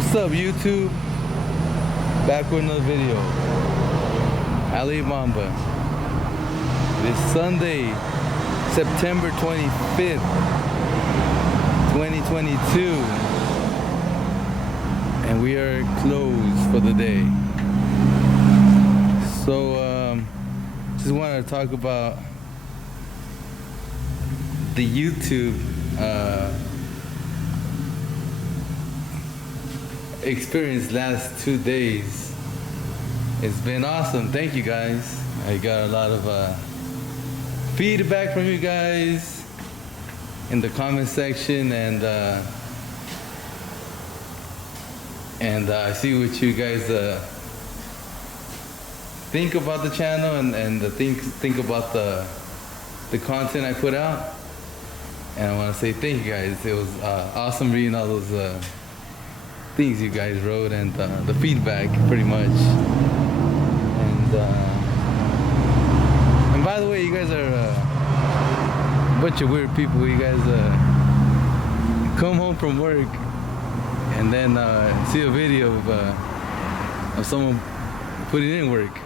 What's up, YouTube? Back with another video. Ali Mamba. It is Sunday, September 25th, 2022, and we are closed for the day. So, just wanted to talk about the YouTube experience last 2 days. It's been awesome. Thank you guys. I got a lot of feedback from you guys in the comment section, and I see what you guys think about the channel and think about the content I put out. And I want to say thank you guys. It was awesome reading all those things you guys wrote and the feedback, pretty much. And by the way, you guys are a bunch of weird people. You guys come home from work and then see a video of someone putting in work.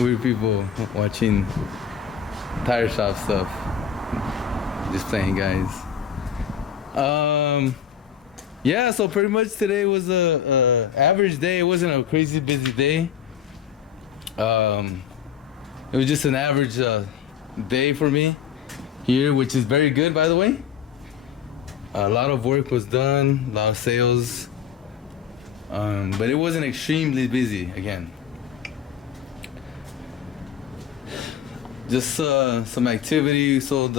Weird people watching tire shop stuff. Just playing, guys. Yeah, so pretty much today was a average day. It wasn't a crazy busy day. It was just an average day for me here, which is very good, by the way. A lot of work was done, a lot of sales, but it wasn't extremely busy again. Just some activity. Sold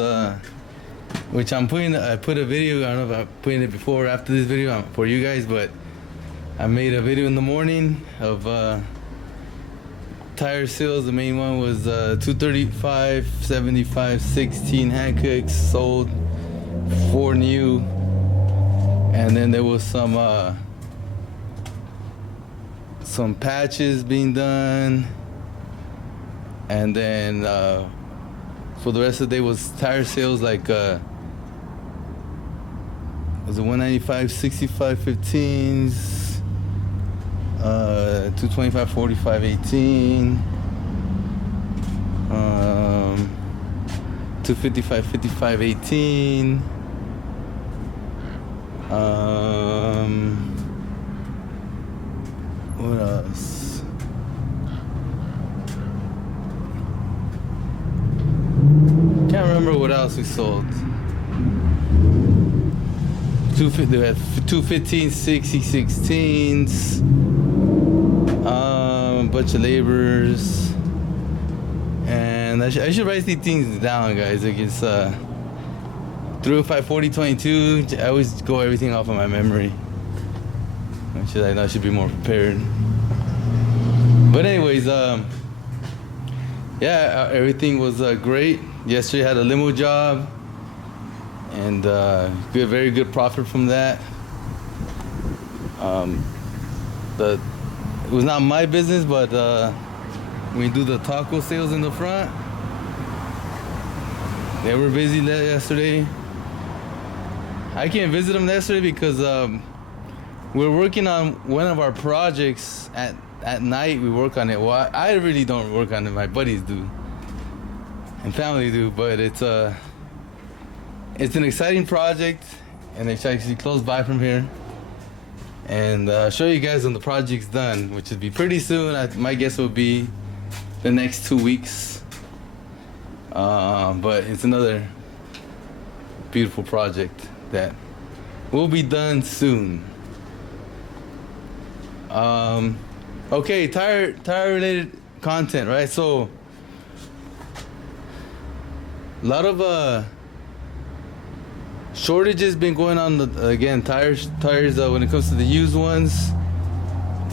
which I put a video, I don't know if I'm putting it before or after this video for you guys, but I made a video in the morning of tire sales. The main one was 235, 75, 16 Hankooks sold, 4 new, and then there was some patches being done, and then for the rest of the day was tire sales, like was it 195, 65, 15s, 225, 45, 18, 255, 55, 18, what else? Can't remember what else we sold. 215, 60, 16s, a bunch of laborers, and I should write these things down, guys. Like it's 305, 40, 22. I always go everything off of my memory, which I know I should be more prepared. But anyways, yeah, everything was great. Yesterday I had a limo job, and very good profit from that. It was not my business, but we do the taco sales in the front. They were busy yesterday. I can't visit them yesterday because we're working on one of our projects at night. We work on it. Well, I really don't work on it. My buddies do, and family do. But it's an exciting project, and it's actually close by from here. And I'll show you guys when the project's done, which would be pretty soon. My guess would be the next 2 weeks. But it's another beautiful project that will be done soon. Okay, tire related content, right? So a lot of shortages been going on. Again, tires when it comes to the used ones,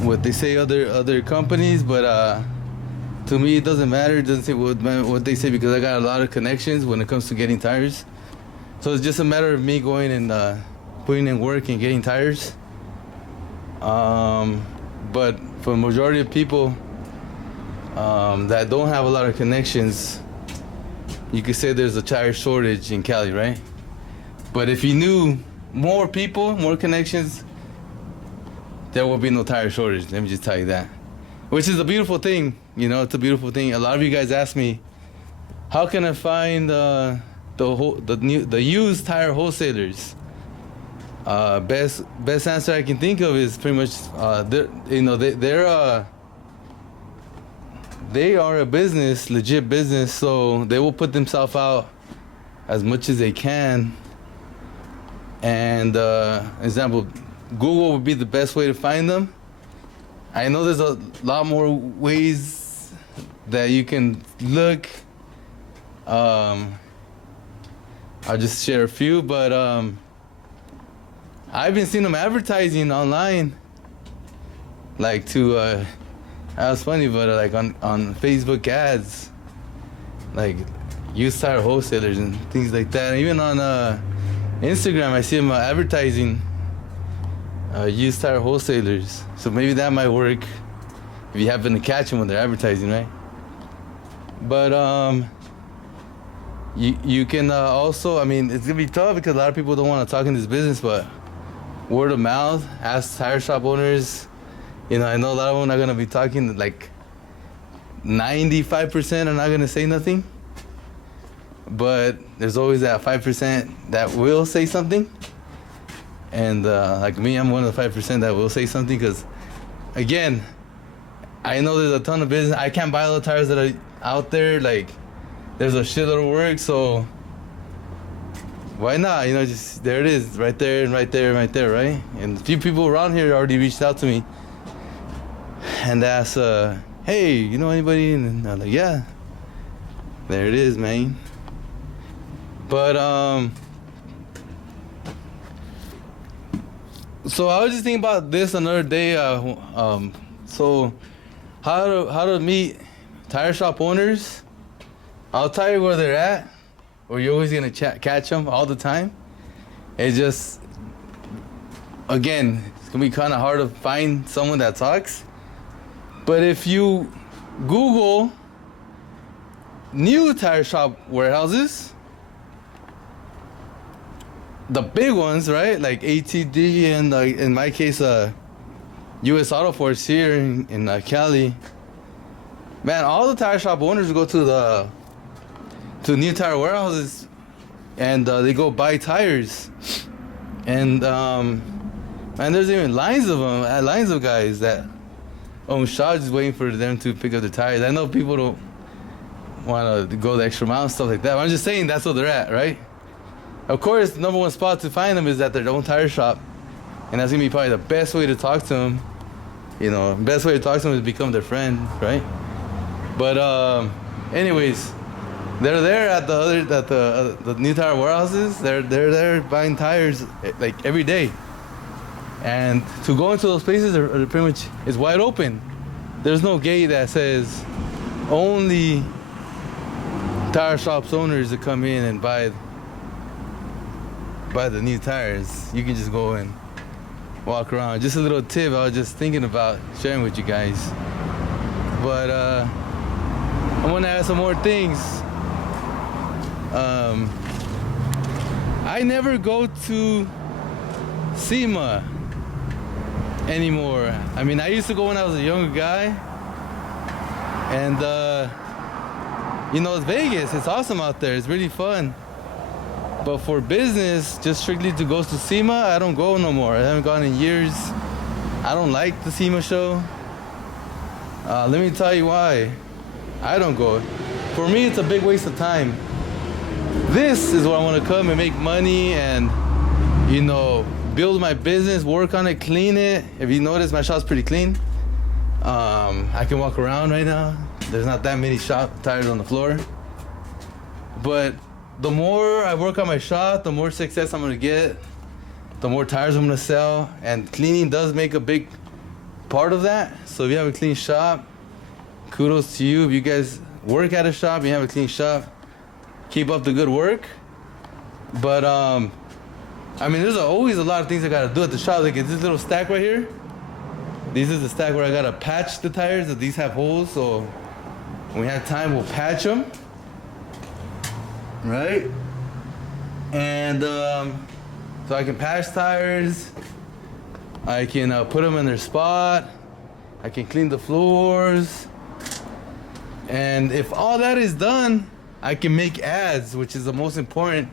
what they say other companies, but to me it doesn't matter. It doesn't say what they say, because I got a lot of connections when it comes to getting tires. So it's just a matter of me going and putting in work and getting tires. But for the majority of people that don't have a lot of connections, you could say there's a tire shortage in Cali, right? But if you knew more people, more connections, there will be no tire shortage. Let me just tell you that. Which is a beautiful thing, you know. It's a beautiful thing. A lot of you guys ask me, how can I find the used tire wholesalers? Best answer I can think of is pretty much they are a business, legit business, so they will put themselves out as much as they can. And example, Google would be the best way to find them. I know there's a lot more ways that you can look. I'll just share a few, but I've been seeing them advertising online, like that was funny, but like on Facebook ads, like used tire wholesalers and things like that. And even on Instagram, I see them advertising used tire wholesalers. So maybe that might work if you happen to catch them when they're advertising, right? But you can also, I mean, it's gonna be tough because a lot of people don't want to talk in this business, but word of mouth, ask tire shop owners. You know, I know a lot of them are not gonna be talking, like 95% are not gonna say nothing, but there's always that 5% that will say something. And like me, I'm one of the 5% that will say something, because again, I know there's a ton of business. I can't buy all the tires that are out there. Like, there's a shitload of work, so why not? You know, just there it is, right there and right there and right there, right? And a few people around here already reached out to me and asked, hey, you know anybody? And I'm like, yeah, there it is, man. But so I was just thinking about this another day. So how to meet tire shop owners? I'll tell you where they're at, or you're always gonna catch them all the time. It's just, again, it's gonna be kind of hard to find someone that talks. But if you Google new tire shop warehouses, the big ones, right? Like ATD and in my case, US Auto Force here in Cali. Man, all the tire shop owners go to new tire warehouses, and they go buy tires. And man, there's even lines of them, lines of guys that own shops just waiting for them to pick up the tires. I know people don't want to go the extra mile and stuff like that, but I'm just saying that's where they're at, right? Of course, the number one spot to find them is at their own tire shop, and that's gonna be probably the best way to talk to them. You know, best way to talk to them is become their friend, right? But anyways, they're there at the new tire warehouses. They're there buying tires like every day, and to go into those places are pretty much is wide open. There's no gate that says only tire shops owners to come in and buy the new tires. You can just go and walk around. Just a little tip I was just thinking about sharing with you guys. But I want to add some more things. I never go to SEMA anymore. I mean, I used to go when I was a younger guy, and you know, it's Vegas. It's awesome out there. It's really fun. But for business, just strictly to go to SEMA, I don't go no more. I haven't gone in years. I don't like the SEMA show. Let me tell you why I don't go. For me, it's a big waste of time. This is where I want to come and make money and, you know, build my business, work on it, clean it. If you notice, my shop's pretty clean. I can walk around right now. There's not that many shop tires on the floor. But the more I work on my shop, the more success I'm gonna get, the more tires I'm gonna sell, and cleaning does make a big part of that. So if you have a clean shop, kudos to you. If you guys work at a shop, you have a clean shop, keep up the good work. But I mean, there's always a lot of things I gotta do at the shop. Like this little stack right here. This is the stack where I gotta patch the tires. These have holes, so when we have time, we'll patch them. Right? And So I can patch tires. I can put them in their spot. I can clean the floors. And if all that is done, I can make ads, which is the most important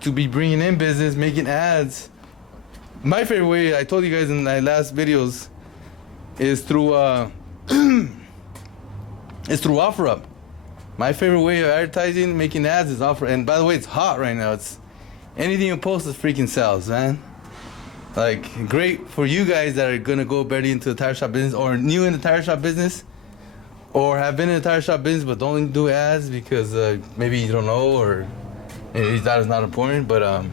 to be bringing in business, making ads. My favorite way, I told you guys in my last videos, is through OfferUp. My favorite way of advertising, making ads is Offer. And by the way, it's hot right now. It's anything you post is freaking sells, man. Like, great for you guys that are gonna go barely into the tire shop business or new in the tire shop business, or have been in the tire shop business but don't do ads because maybe you don't know, or that is not important. But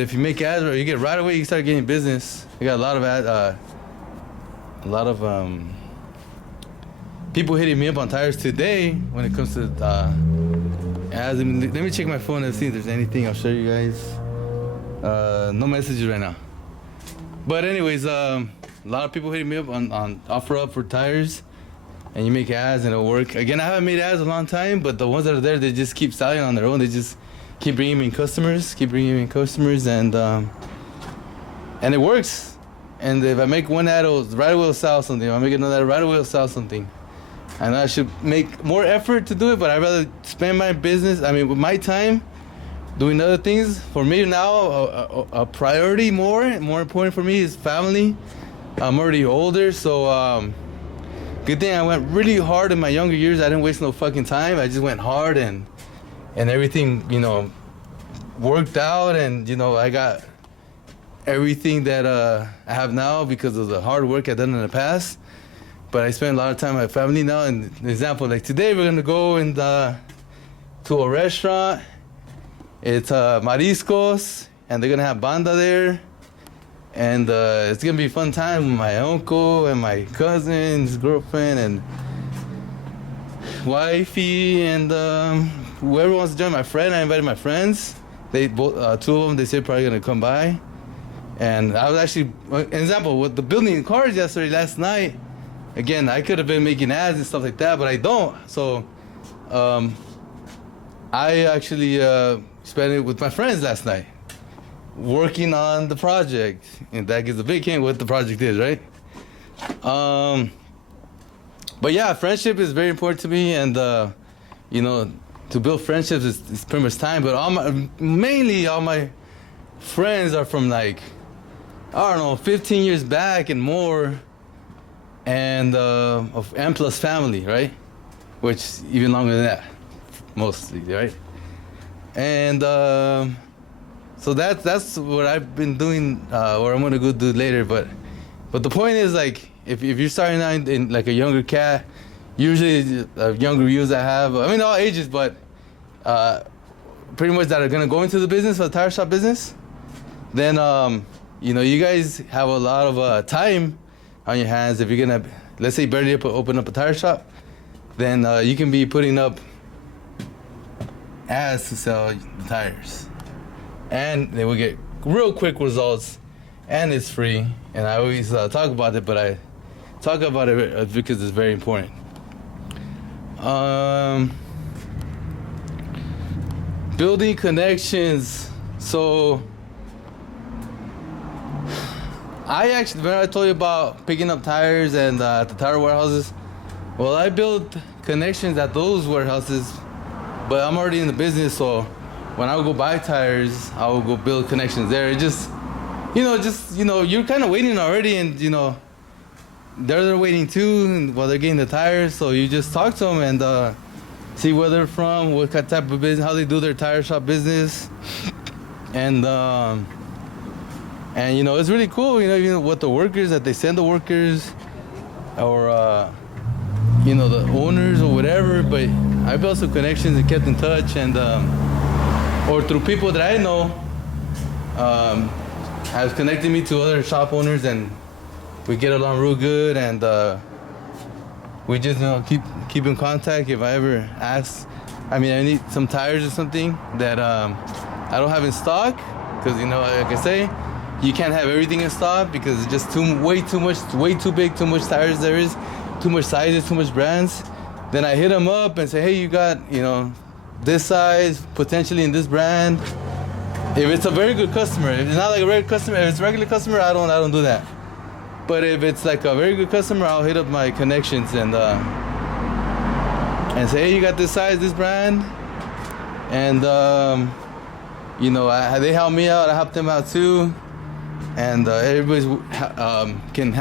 if you make ads, or you get right away, you start getting business. You got a lot of people hitting me up on tires today when it comes to ads. Let me check my phone and see if there's anything. I'll show you guys. No messages right now. But anyways, a lot of people hitting me up on OfferUp for tires, and you make ads and it'll work. Again, I haven't made ads in a long time, but the ones that are there, they just keep selling on their own. They just keep bringing me in customers, and it works. And if I make one ad, right away it'll sell something. If I make another ad, right away it'll sell something. And I should make more effort to do it, but I'd rather spend my business, with my time, doing other things. For me now, a priority more important for me is family. I'm already older, so good thing I went really hard in my younger years. I didn't waste no fucking time. I just went hard, and everything, worked out, and I got everything that I have now because of the hard work I've done in the past. But I spend a lot of time with my family now. And an example, like today, we're gonna go to a restaurant. It's Mariscos, and they're gonna have banda there, and it's gonna be a fun time with my uncle and my cousin, his girlfriend, and wifey, and whoever wants to join. My friend, I invited my friends. They both, two of them, they said probably gonna come by, and I was actually, an example with the building cars last night. Again, I could have been making ads and stuff like that, but I don't. So, I actually spent it with my friends last night, working on the project, and that gives a big hint what the project is, right? But yeah, friendship is very important to me, and to build friendships is pretty much time. But mainly all my friends are from 15 years back and more, and plus family, right? Which even longer than that, mostly, right? And so that's what I've been doing, or I'm gonna go do later. But the point is, if you're starting out in a younger cat, usually younger viewers I have, all ages, but pretty much that are gonna go into the business, the tire shop business, then you guys have a lot of time on your hands. If you're gonna, let's say, barely open up a tire shop, then you can be putting up ads to sell the tires, and they will get real quick results, and it's free. And I always talk about it, but I talk about it because it's very important. Building connections. So when I told you about picking up tires and at the tire warehouses, well, I build connections at those warehouses, but I'm already in the business, so when I would go buy tires, I would go build connections there. It just, you're kind of waiting already, and they're waiting too while they're getting the tires, so you just talk to them and see where they're from, what type of business, how they do their tire shop business, and it's really cool, what the workers that they send the workers, or the owners or whatever. But I built some connections and kept in touch, and or through people that I know, has connected me to other shop owners, and we get along real good, and we just keep in contact. If I ever ask, I need some tires or something that I don't have in stock, because like I say, you can't have everything in stock because it's just way too much, way too big, too much tires there is, too much sizes, too much brands. Then I hit them up and say, hey, you got this size, potentially in this brand. If it's a very good customer, if it's not like a regular customer, if it's a regular customer, I don't do that. But if it's like a very good customer, I'll hit up my connections and say, hey, you got this size, this brand, and you know, they help me out, I help them out too, and everybody's can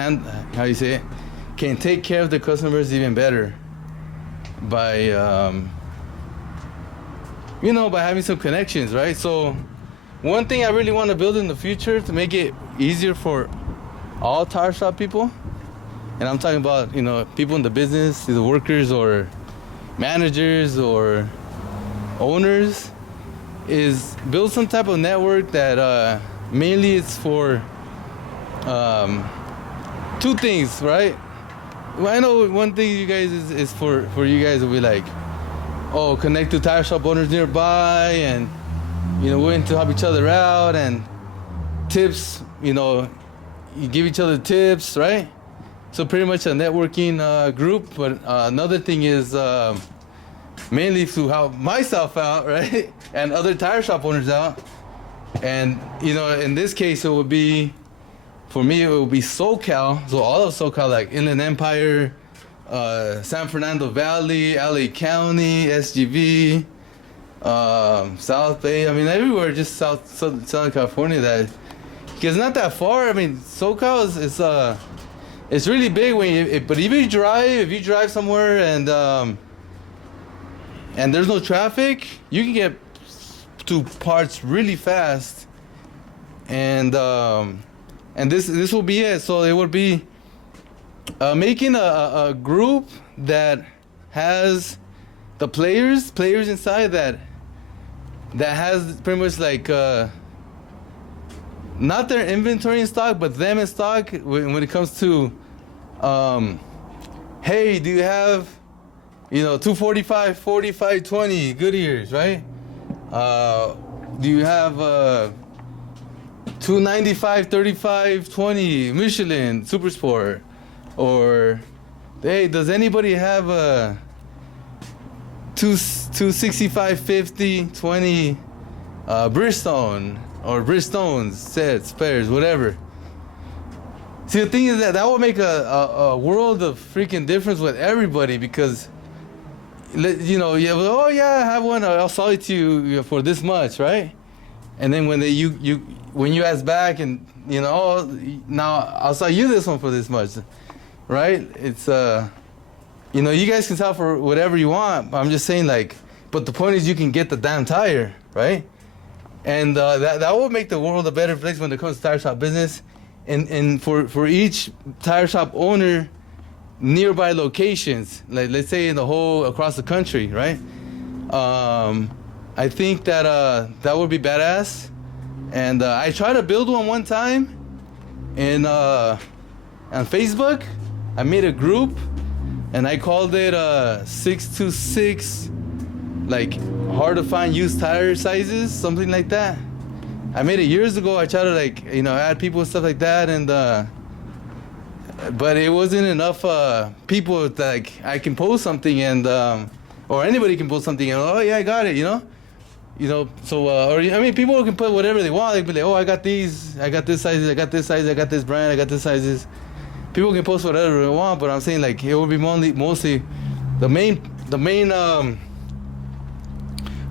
how you say it, can take care of the customers even better by you know, by having some connections, right? So one thing I really want to build in the future to make it easier for all tire shop people, and I'm talking about, you know, people in the business, either workers or managers or owners, is build some type of network that mainly it's for two things, right? Well, I know one thing you guys is for you guys will be like, oh, connect to tire shop owners nearby, and you know, willing to help each other out, and tips, you know, you give each other tips, right? So pretty much a networking group. But another thing is mainly to help myself out, right? And other tire shop owners out. And, you know, in this case, it would be, for me, it would be SoCal. So all of SoCal, like Inland Empire, San Fernando Valley, LA County, SGV, South Bay. I mean, everywhere, just Southern California. That, because not that far. I mean, SoCal is it's really big when you. But if you drive somewhere and there's no traffic, you can get to parts really fast. And this will be it. So it would be making a group that has the players inside that has pretty much like not their inventory in stock, but them in stock when it comes to hey, do you have, you know, 245, 45, 20 Goodyears, right? Do you have 295, 35, 20 Michelin Super Sport? Or, hey, does anybody have a 265, 50, 20 Bridgestone or Bridgestones, sets, spares, whatever? See, the thing is that will make a world of freaking difference with everybody, because, you know, you have, oh yeah, I have one, I'll sell it to you for this much, right? And then when when you ask back and, you know, oh, now I'll sell you this one for this much, right? It's you know, you guys can sell for whatever you want. I'm just saying, like, but the point is you can get the damn tire, right? And that will make the world a better place when it comes to tire shop business. And for each tire shop owner, nearby locations, like let's say in the whole across the country, right? I think that that would be badass. And I tried to build one time, and on Facebook, I made a group, and I called it 626, like hard to find used tire sizes, something like that. I made it years ago. I tried to, like, you know, add people and stuff like that, and but it wasn't enough people that, like, I can post something and or anybody can post something and, oh yeah, I got it, you know. So or I mean, people can put whatever they want. They can be like, oh, I got these, I got this sizes, I got this size, I got this brand, I got this sizes. People can post whatever they want, but I'm saying, like, it would be mostly the main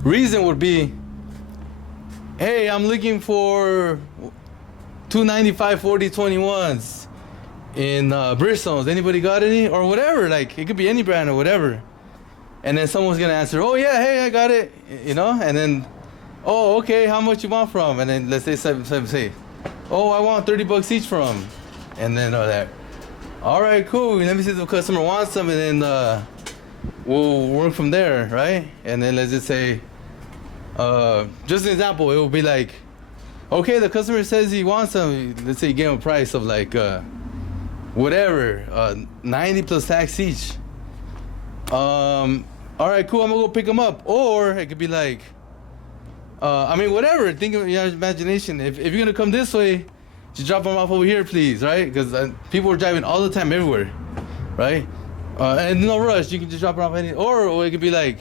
reason would be, hey, I'm looking for 295 40 21s in Bridgestones. Anybody got any? Or whatever, like, it could be any brand or whatever. And then someone's gonna answer, oh yeah, hey, I got it, you know. And then, oh, okay, how much you want from? And then let's say, oh, I want $30 each from. And then that, all right, cool, let me see if the customer wants some, and then we'll work from there, right? And then let's just say, just an example, it will be like, okay, the customer says he wants some, let's say you give him a price of like whatever, 90 plus tax each. All right, cool, I'm gonna go pick them up. Or it could be like, I mean, whatever, think of your imagination. If you're gonna come this way, just drop them off over here, please, right? Because people are driving all the time everywhere, right? And no rush, you can just drop them off any, or it could be like,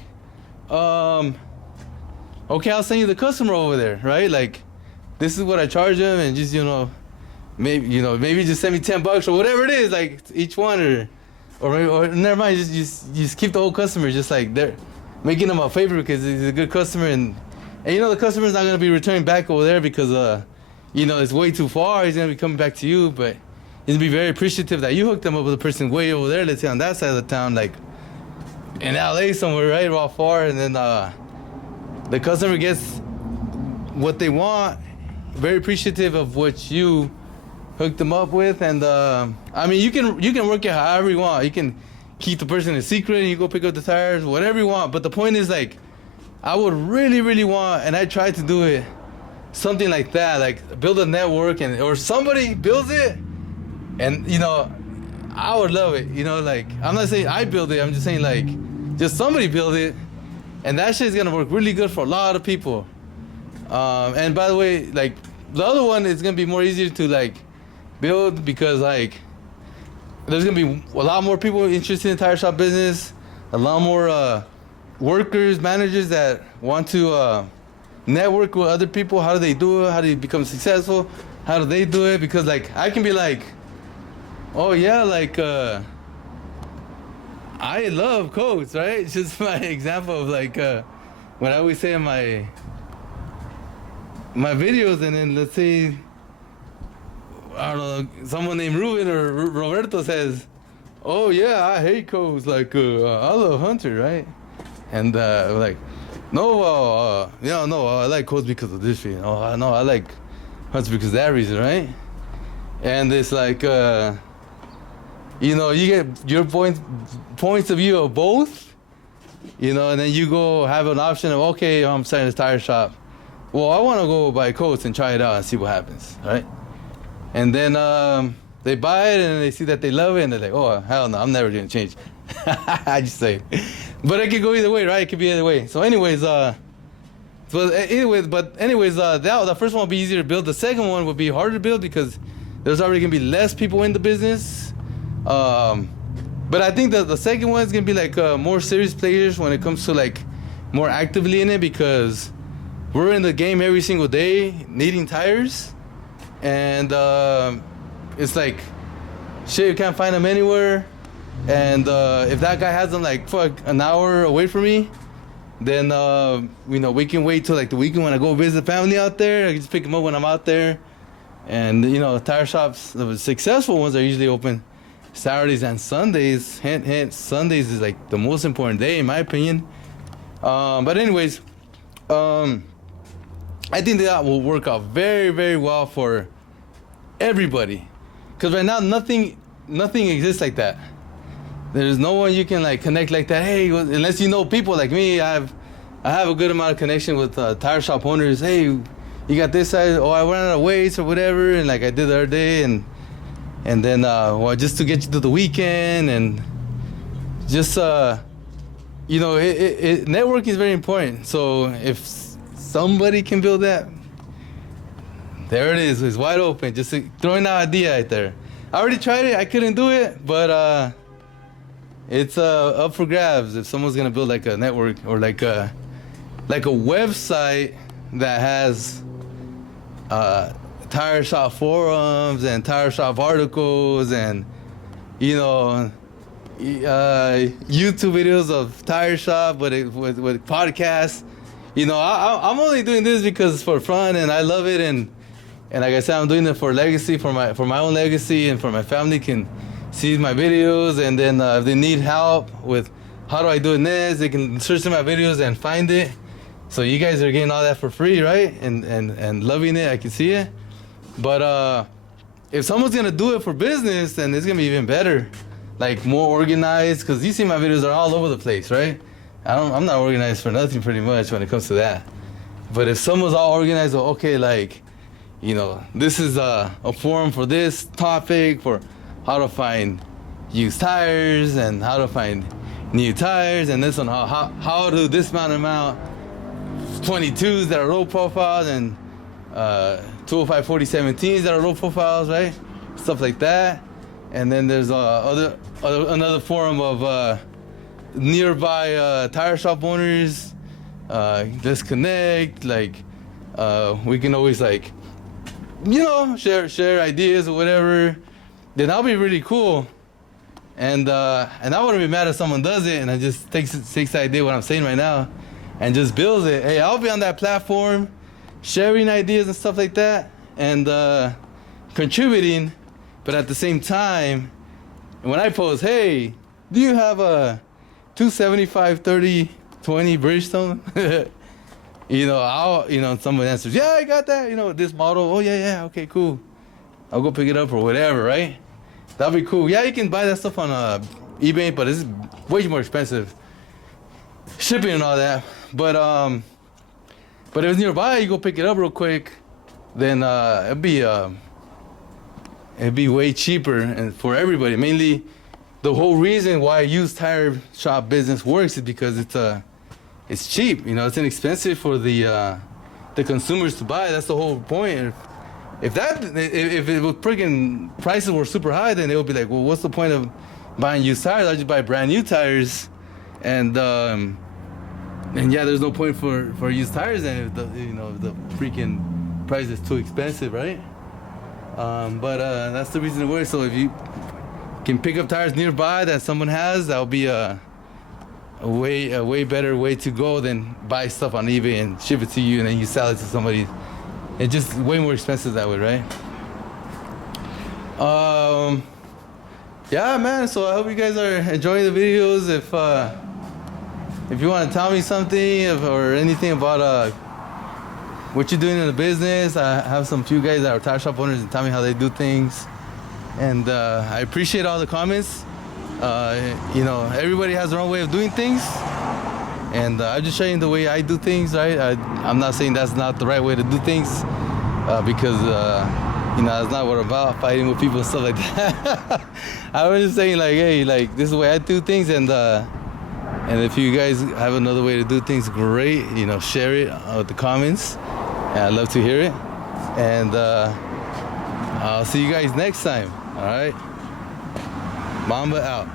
okay, I'll send you the customer over there, right? Like, this is what I charge them, and just maybe just send me $10 or whatever it is, like each one, or never mind, just keep the old customer, just like they're making them a favor because he's a good customer, and the customer's not gonna be returning back over there because it's way too far. He's gonna be coming back to you, but he's gonna be very appreciative that you hooked him up with a person way over there, let's say on that side of the town, like in LA somewhere, right, real far, and then the customer gets what they want, very appreciative of what you hooked them up with. And I mean, you can work it however you want. You can keep the person a secret and you go pick up the tires, whatever you want. But the point is, like, I would really, really want, and I tried to do it, something like that, like build a network, or somebody builds it, and I would love it. Like, I'm not saying I build it, I'm just saying, like, just somebody build it, and that shit's gonna work really good for a lot of people. And by the way, like, the other one is gonna be more easier to like build because, like, there's gonna be a lot more people interested in tire shop business, a lot more workers, managers that want to network with other people. How do they do it? How do they become successful? How do they do it? Because, like, I can be like, oh yeah, like I love coats, right? It's just my example of, like, what I always say in my videos, and then let's say, I don't know, someone named Ruben or Roberto says, oh yeah, I hate coats, like I love Hunter, right? And we're like, no, no, I like coats because of this reason. Oh no, I like Hunter because of that reason, right? And it's like, you get your points of view of both, and then you go have an option of, okay, I'm starting this tire shop. Well, I want to go buy coats and try it out and see what happens, right? And then they buy it and they see that they love it and they're like, oh, hell no, I'm never going to change. I just say it. But it could go either way, right? It could be either way. So anyways, the first one would be easier to build. The second one would be harder to build because there's already going to be less people in the business. But I think that the second one is going to be like more serious players when it comes to, like, more actively in it, because we're in the game every single day needing tires, and it's like, shit, you can't find them anywhere. And if that guy has them like an hour away from me, then we can wait till like the weekend when I go visit family out there. I can just pick them up when I'm out there. And tire shops, the successful ones, are usually open Saturdays and Sundays. Hint, hint, Sundays is like the most important day in my opinion. But anyways, I think that will work out very, very well for everybody. Because right now, nothing exists like that. There's no one you can like connect like that. Hey, unless you know people like me, I have a good amount of connection with tire shop owners. Hey, you got this side? Oh, I went out of weights or whatever, and like I did the other day, and then just to get you to the weekend, and just networking is very important. So if somebody can build that, there it is. It's wide open. Just throwing that idea out there. I already tried it. I couldn't do it, but it's up for grabs if someone's gonna build like a network or like a website that has tire shop forums and tire shop articles and YouTube videos of tire shop, but with podcasts. I'm only doing this because it's for fun and I love it, and like I said, I'm doing it for legacy, for my own legacy, and for my family can see my videos, and then if they need help with how do I do this, they can search through my videos and find it. So you guys are getting all that for free, right? And loving it, I can see it. But if someone's gonna do it for business, then it's gonna be even better, like more organized. Cause you see my videos are all over the place, right? I'm not organized for nothing pretty much when it comes to that. But if someone's all organized, well, okay, like, this is a forum for this topic, for how to find used tires and how to find new tires, and this one, how to dismount amount 22s that are low profiles and 205 4017s that are low profiles, right? Stuff like that. And then there's another forum of nearby tire shop owners. Let's connect. Like we can always like you know, share ideas or whatever, then that'll be really cool. And I wouldn't be mad if someone does it and I just takes the idea what I'm saying right now and just builds it. Hey, I'll be on that platform sharing ideas and stuff like that and contributing, but at the same time, when I post, hey, do you have a 275 30 20 Bridgestone? Someone answers, yeah, I got that, this model. Oh, yeah, okay, cool. I'll go pick it up or whatever, right? That'd be cool. Yeah, you can buy that stuff on eBay, but it's way more expensive. Shipping and all that. But if it's nearby, you go pick it up real quick, then it'd be way cheaper and for everybody. Mainly, the whole reason why used tire shop business works is because it's cheap. It's inexpensive for the consumers to buy. That's the whole point. If it was freaking prices were super high, then they would be like, well, what's the point of buying used tires? I just buy brand new tires, and yeah, there's no point for used tires then if the freaking price is too expensive, right? But that's the reason it works. So if you can pick up tires nearby that someone has, that'll be a way better way to go than buy stuff on eBay and ship it to you and then you sell it to somebody. It's just way more expensive that way, right? Yeah, man. So I hope you guys are enjoying the videos. If you want to tell me something or anything about what you're doing in the business, I have some few guys that are tire shop owners and tell me how they do things. And I appreciate all the comments. Everybody has their own way of doing things. And I'm just showing the way I do things, right? I'm not saying that's not the right way to do things because, that's not what I'm about, fighting with people and stuff like that. I was just saying, like, hey, like, this is the way I do things. And if you guys have another way to do things, great. Share it with the comments. And I'd love to hear it. And I'll see you guys next time. All right? Mamba out.